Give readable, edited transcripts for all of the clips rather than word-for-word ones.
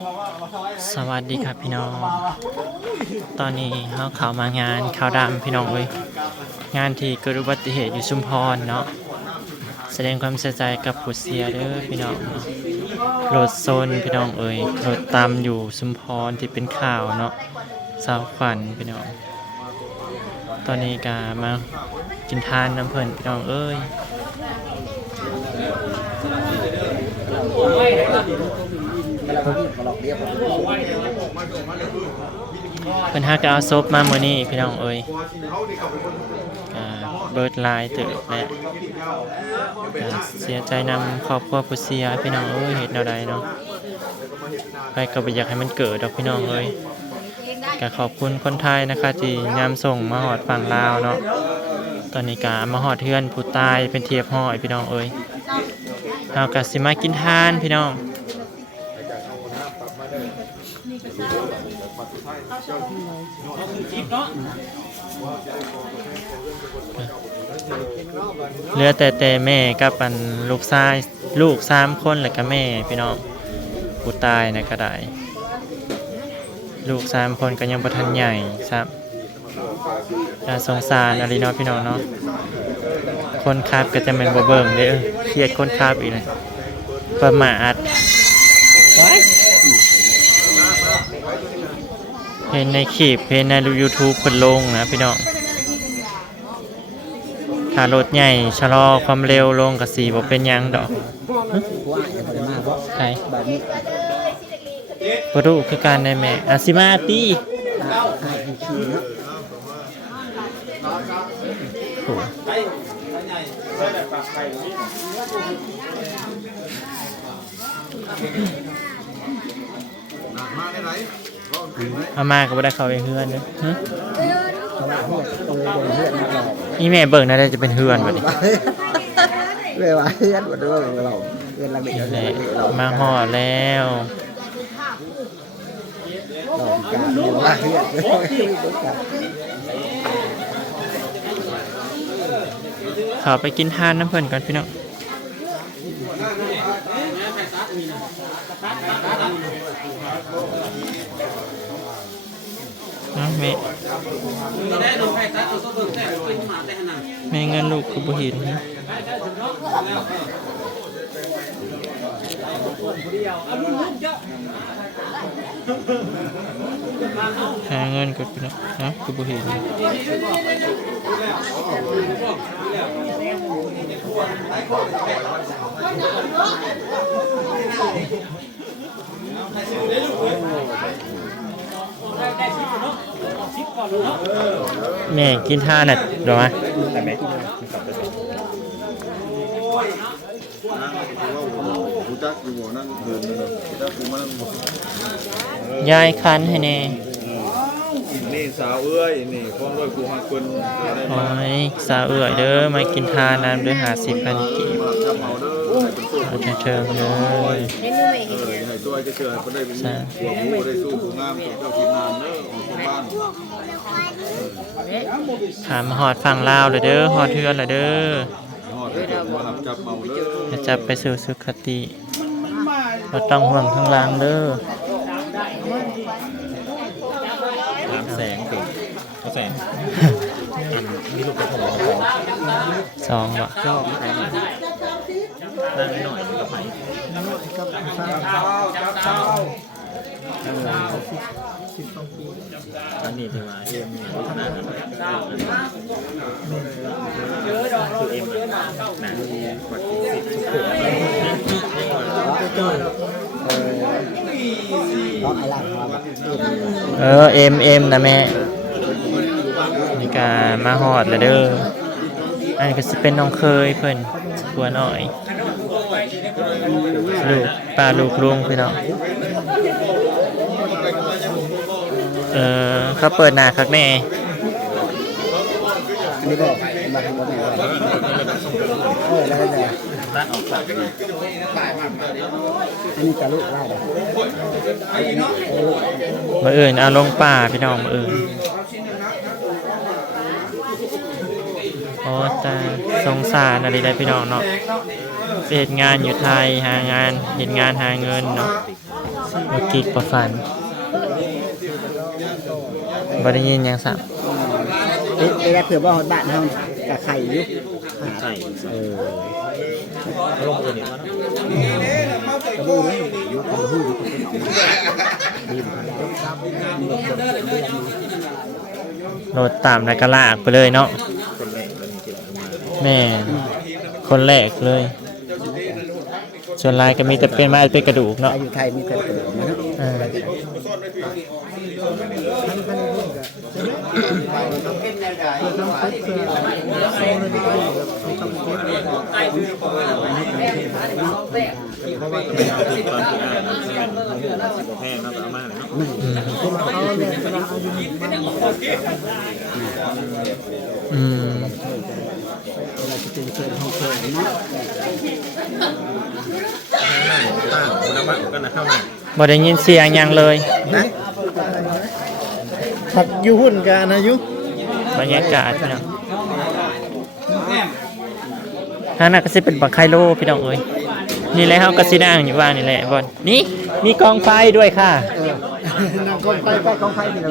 สวัสดีครับพี่น้อง ตอนนี้เขาเข้ามางานข่าวดำพี่น้องเลยงานที่เกิดอุบัติเหตุอยู่ชุมพรเนาะแสดงความเสียใจกับผู้เสียเด้อพี่น้องเนาะรถโซนพี่น้องเอ้ยรถตามอยู่ชุมพรที่เป็นข่าวเนาะสาวขวัญพี่น้องตอนนี้ก็มากินทานน้ำเพิ่นพี่น้องเอ้ยเพิ่นหาก็เอาศพมามื้อนี้พี่น้องเอ้ยเบิดลายตึกและเสียใจนำครอบครัวผู้เสียพี่น้องเอ้ยเฮ็ดแนวใดเนาะใครก็บ่อยากให้มันเกิดดอกพี่น้องเอ้ยก็ขอบคุณคนไทยนะคะที่ยามส่งมาฮอดฝั่งลาวเนาะตอนนี้ก็มาฮอดเฮือนผู้ตายเป็นเทียบห้อยพี่น้องเอ้ยเฮาก็สิมากินทานพี่น้องเหลือแต่แม่กับปันลูกชายลูก3 คนแล้วก็แม่พี่น้องผู้ตายนะก็ได้ลูก3 คนก็ยังบ่ทันใหญ่ครับน่าสงสารอะไรเนาะพี่น้องเนาะคนขับก็จะเป็นบ่เบิ่งเด้อเครียดคนขับอีกเลยประมาทเห็นในคลิปเห็นใน YouTube เพิ่นลงนะพี่น้องถ้ารถใหญ่ชะลอความเร็วลงก็สิบ่เป็นหยังดอกใช่บ่รู้คือการได้แม่อาสิมาติโอ้เอามาก็บ่ได้เข้าไปเฮือนเด้อนี่แม่เบิ่งน่าจะเป็นเฮือนบัดนี้เวลาเฮือนบ่ได้ว่าเราเฮือนหลังเด็กเรามาฮอดแล้วเราการอยู่ว่าเฮือนขอไปกินทานน้ำเพิ่นก่อนพี่น้องแม่เงินลูกคือบ่เห็นหาเงินก่อนพี่น้องนะคือบ่เห็นแม่กินท่าน่ะหรอวะยายคันให้แน่นี่สาวเอื้อยนี่คนด้วยกูมาคนโอ้ยสาวเอื้อยเด้อมากินทานน้ำด้วย50,000 กีบเอาเชิงเลยให้ตัวจะเชื่อคนได้เป็นผู้ได้สู้ผู้งามตัวเจ้ากินน้ำเด้อของบ้านถามหอดฝั่งลาวเลยเด้อหอดเทือนเลยเด้อหอดมาหับจับเมาเด้อจะจับไปสู่สุขติเราต้องห่วงข้างล่างเด้อแสงติดเขาแสงนี่ลูกกระโถ2ว่ะชอบไหมนั่งหน่อยกับไหมอันนี้ถือว่าเอ็มขนาดนั้นคือเอ็มหนาขวดเอ็มนะแม่นี่กามาหอดแล้วเด้ออันนี้ก็สิเป็นน้องเคยเพิ่นตัวหน่อยลูกป้าลูกลุงพี่น้องเขาเปิดหน้าคักแน่นี่ก็มาทำอะไรแล้วเนี่ยอันนี้จะลุกได้เลยมื้ออื่นเอาลงป่าพี่น้องมื้ออื่นโอ้แต่สงสารอะไรได้พี่น้องเนาะเฮ็ดงานอยู่ไทยหางานเฮ็ดงานหาเงินเนาะ บ่กิกบ่ฟันบ่ได้ยินหยังซับ ไอ้แรกเผื่อว่าฮอดบ้านเฮากับไข่อยู่ไข่ลงอื่นอีกแล้วกระดูกอยู่กระดูกโหลดตามแล้วก็ลากไปเลยเนาะแม่นคนแรกเลยส่วนลายก็มีแต่เป็นไม้เป็นกระดูกเนาะ อยู่ไทยมีแต่กระดูกนะอืมบ่ได้ยินเสียงหยังเลยนะ ผักอยู่หุ่นกันนะยุ บรรยากาศพี่น้องทางนั้นก็สิเป็นบักไคโลพี่น้องเอ้ยนี่แหละเฮาก็สินั่งอยู่ว่างนี่แหละบ่นี่มีกองไฟด้วยค่ะ นั่งกองไฟไปกองไฟนี่เรา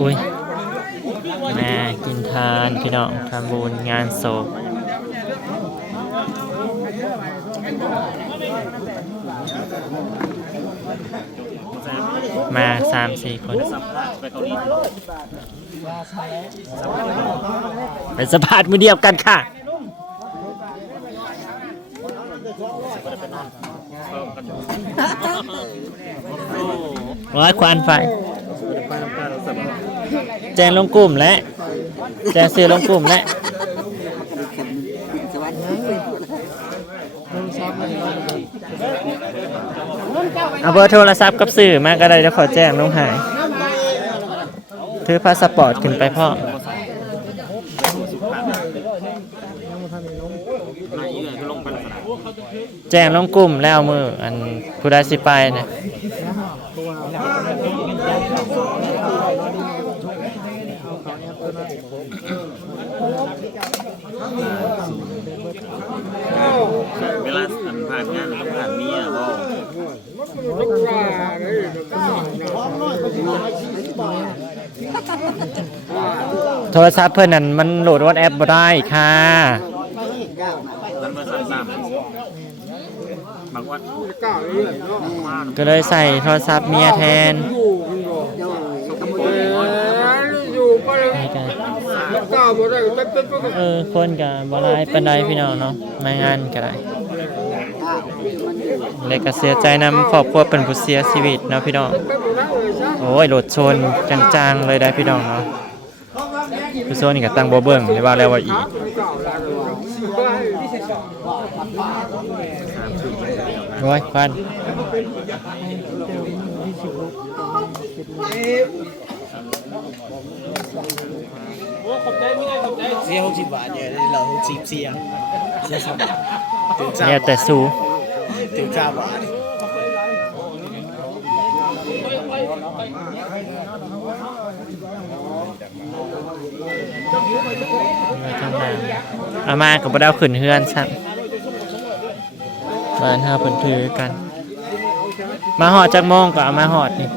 อุ้ยมากินทานพี่น้องทำบุญงานศพมา 3-4 คนเป็นสะพานมือเดียวกันค่ะร้อยควันไฟแจ้งลงกลุ่มและแจ้งซื้อลงกลุ่มและเอาเบอร์โทรศัพท์กับสื่อมาก็ได้จะขอแจ้งลงหายถือพาสปอร์ตขึ้นไปพ่อแจ้งลงกลุ่มแล้วมืออันผู้ใดสิไปเนี่ยเวลาผ่านงานต้องผ่านเมียบ่ โทรศัพท์เพื่อนนั่นมันโหลดWhatsAppบ่ได้ค่ะ นั้นมาซ้ำบางวัน ก็เลยใส่โทรศัพท์เมียแทนคนกับบ่ได้ปานใดพี่น้องเนาะมางานก็ได้และก็เสียใจนำครอบครัวเป็นผู้เสียชีวิตเนาะพี่น้องโอ้ยรถชนจังๆเลยได้พี่น้องเนาะผู้ชนนี่ก็ตั้งบ่เบิ่งได้ว่าแล้วว่าอีกโอ้ยควันเสีย60 บาทเนี่ยเรา60เสียงเนี่ยแต่สู้ถึง3 บาทอามากับบ่ได้ขึ้นเฮือนซ้ำบ้านเฮาเพิ่นถือกันมาฮอดจักโมงก็เอามาฮอดนี่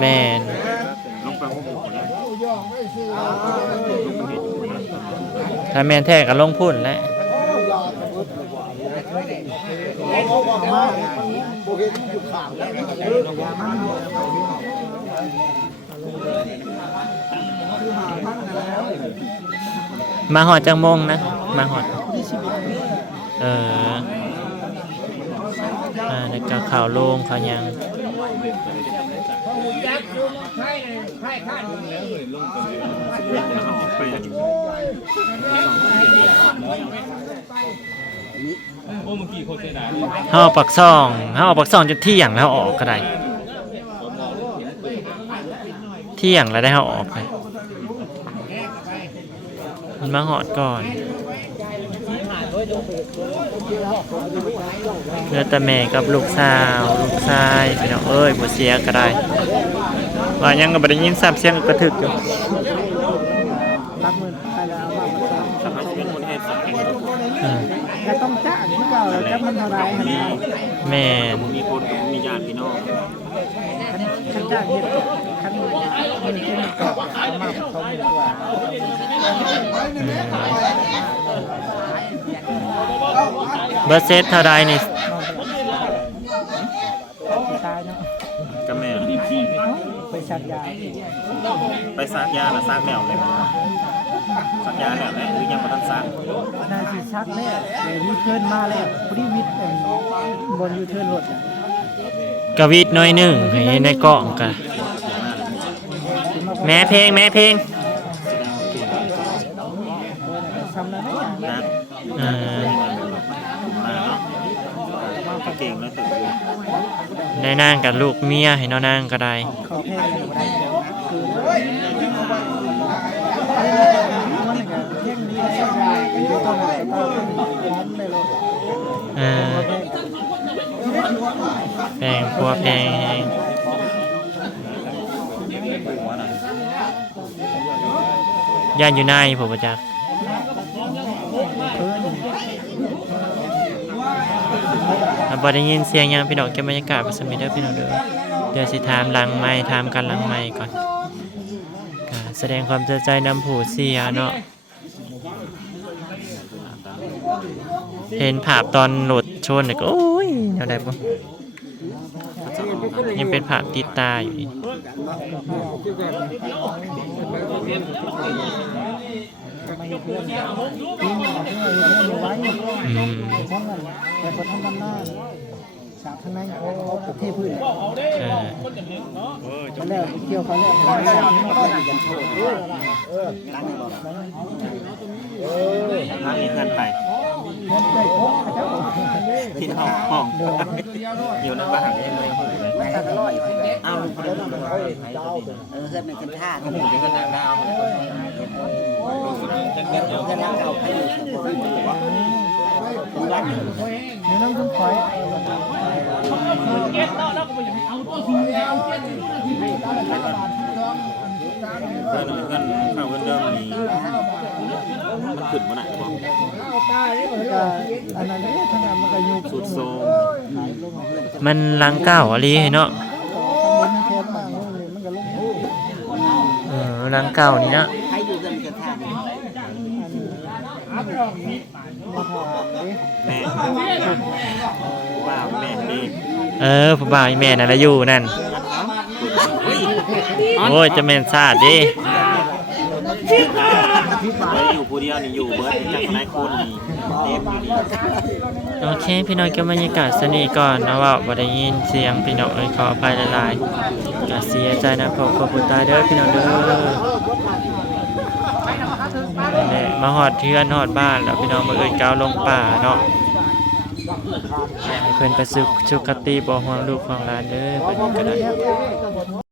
แม่นถ้าแม่นแท้ก็ลงพุ่นแหละมาหอดจังมงนะมาหอดแล้วก็ข่าวโล่งข่าวยังเฮาปักซ่องจนเที่ยงแล้วออกก็ได้เที่ยงแล้วได้เฮาออกเลย มันมาหอดก่อนเหลือแต่แม่กับลูกสาวลูกชายพี่น้องเอ้ยบ่เสียก็ได้ว่ายังก็บ่ได้ยินซ้ำเสียงก็กระทึกอยู่ รับมือไปแล้วเอามาสาม เออ แล้วต้องจ้างที่เก่าแล้วจะมันเท่าไรครับ แม่น มีคนกับมีญาติพี่น้อง คันจ้างเห็ดคันมันขึ้นก่อนเอามาเขาดีกว่า เบิดเซตเท่าใดนี่ ตายเนาะ กับแม่ ไปสักยา ไปซักยาน่ะซักแมวเลยซักยาแล้วแหละหรือยังบ่ทันซัก นายสิชักแล้วเลยยูเทิร์นมาแล้วพอดีวิทย์บนยูเทิร์นรถ กะวิดหน้อยหนึงให้ในกล่องกะแม่เพลง ซ้ำแล้วไม่อย่าง นะ เออ มาเนาะเก่งแล้วตึกอยู่ ได้นางกับลูกเมียให้น้องนางก็ได้ ขอแค่ไหนก็ได้คือมันก็เที่ยงนี้ได้อยู่ตรงไหนก็ต้องพร้อมเลยลูก เออแพงพัวแพงแฮงย่านอยู่ในผมบ่จักบ่ได้ยินเสียงหยังพี่น้องเก็บบรรยากาศบ่สมิเด้อพี่น้องเด้อเดี๋ยวสิถามหลังไมค์ถามกันหลังไมค์ก่อนก็แสดงความเสียใจนำผู้เสียเนาะเห็นภาพตอนรถชนเนี่ยก็โอ้ยแนวใดบ่ยังเป็นภาพติดตาอยู่นี่อืม แต่พอทำดำหน้าสาบข้างในเขาเทพื้น เออ เขาแล้วเกี่ยวเขาแล้วเขาแล้วนี่ก็ได้กันโทษถ้ามีเพื่อนไป นั่นได้พบเขาเจ้า ที่ห้องอยู่ในบ้านได้เลยอ้าวเพื่อนเป็นกันท่าหมู่เป็นกันดาวเพื่อนนั่งเก่าให้อยู่ เดี๋ยวน้องต้องคอย เพื่อนเข้าเพื่อนเดิมมีมันขึ้นมาไหนบอก อันนั้นเนี่ยทำงานมันก็ยุบ สุดโซม มันหลังเก้าอะลีเนาะ มันแคบมากเลยมันก็ลง หลังเก้านี่เนาะ ให้อยู่กันกันท่าแม่ว้าวแม่ดี ผู้บ่าวอีแม่นั่นละอยู่นั่นโอ้ยจะแม่นซาดดิ อยู่ผู้เดียวนี่อยู่เบิร์ดจากนายคนนี่เต็มอยู่นี่ โอเคพี่น้องเก็บบรรยากาศสนิทก่อนนะว่าบ่ได้ยินเสียงพี่น้องขออภัยหลายๆก็เสียใจนะขอบคุณตายเด้อพี่น้องเด้อนี่มาหอดเทือนหอดบ้านแล้วพี่น้องมาก้าวลงป่าเนาะให้เพิ่นไปสุขคติบ่ห่วงลูกห่วงหลานเด้อเพิ่นก็ได้